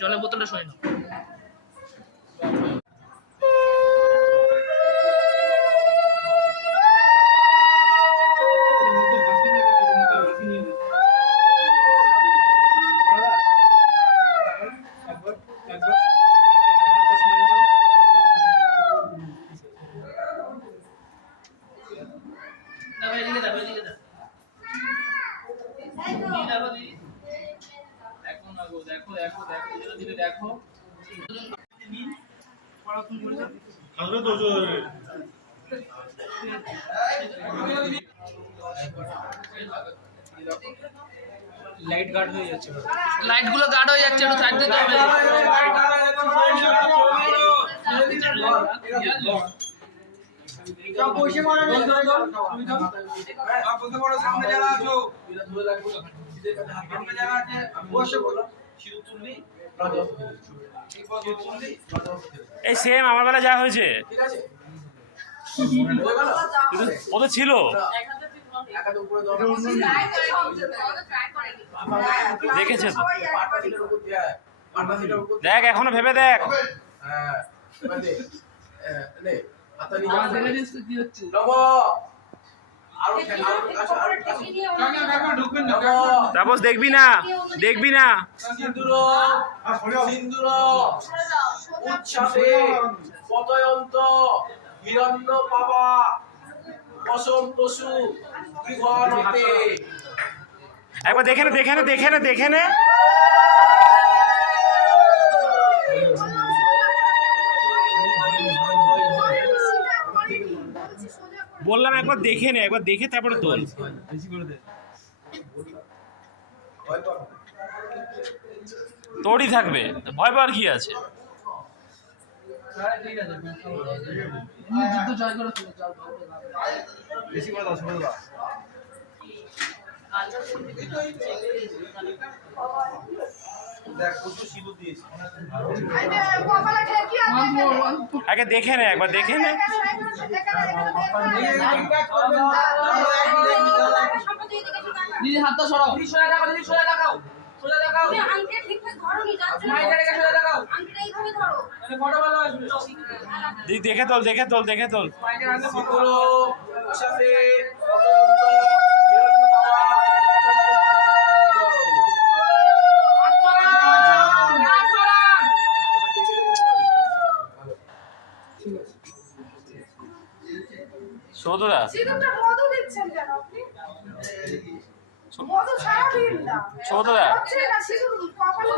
জলের বোতলটা সই না। দেখো লাইট গার্ড হয়ে যাচ্ছে, লাইট গুলো গার্ড হয়ে যাচ্ছে, একটু সাইড দিতে হবে। এই সেম আমার বেলা যা হয়েছে ও তো ছিল, দেখেছে তো, দেখ এখনো ভেবে দেখ। তাপস দেখবি না, দেখবি না। হিরণ্য পাবা অসম পশু একবার দেখে নে, দেখে নে, দেখে নে, দেখে নে। বললাম একবার দেখে নে, একবার দেখে তারপরে তোল। তোরই থাকবে, ভয় পাওয়ার কি আছে? আগে দেখে নে, একবার দেখে নে। দিদি হাতটা সরাও, দিদি সরে দেখাও, দিদি সরে দেখাও, সরে দেখাও। তুমি আঙ্কেল ঠিকঠাক ধরোনি, যাচ্ছে না। মাইটাকে সরে দেখাও, আঙ্কেল এইভাবে ধরো, মানে ফটো ভালো আসবে। দিদি দেখে তোল, দেখে তোল, দেখে তোল। মাইটার হাতে ফটো সাথে সৌদরা সিঁদুরটা মধু দিচ্ছেন কেন আপনি? মধু ছাড়া দিন না। সৌদরা হচ্ছে না সিঁদুর কপালে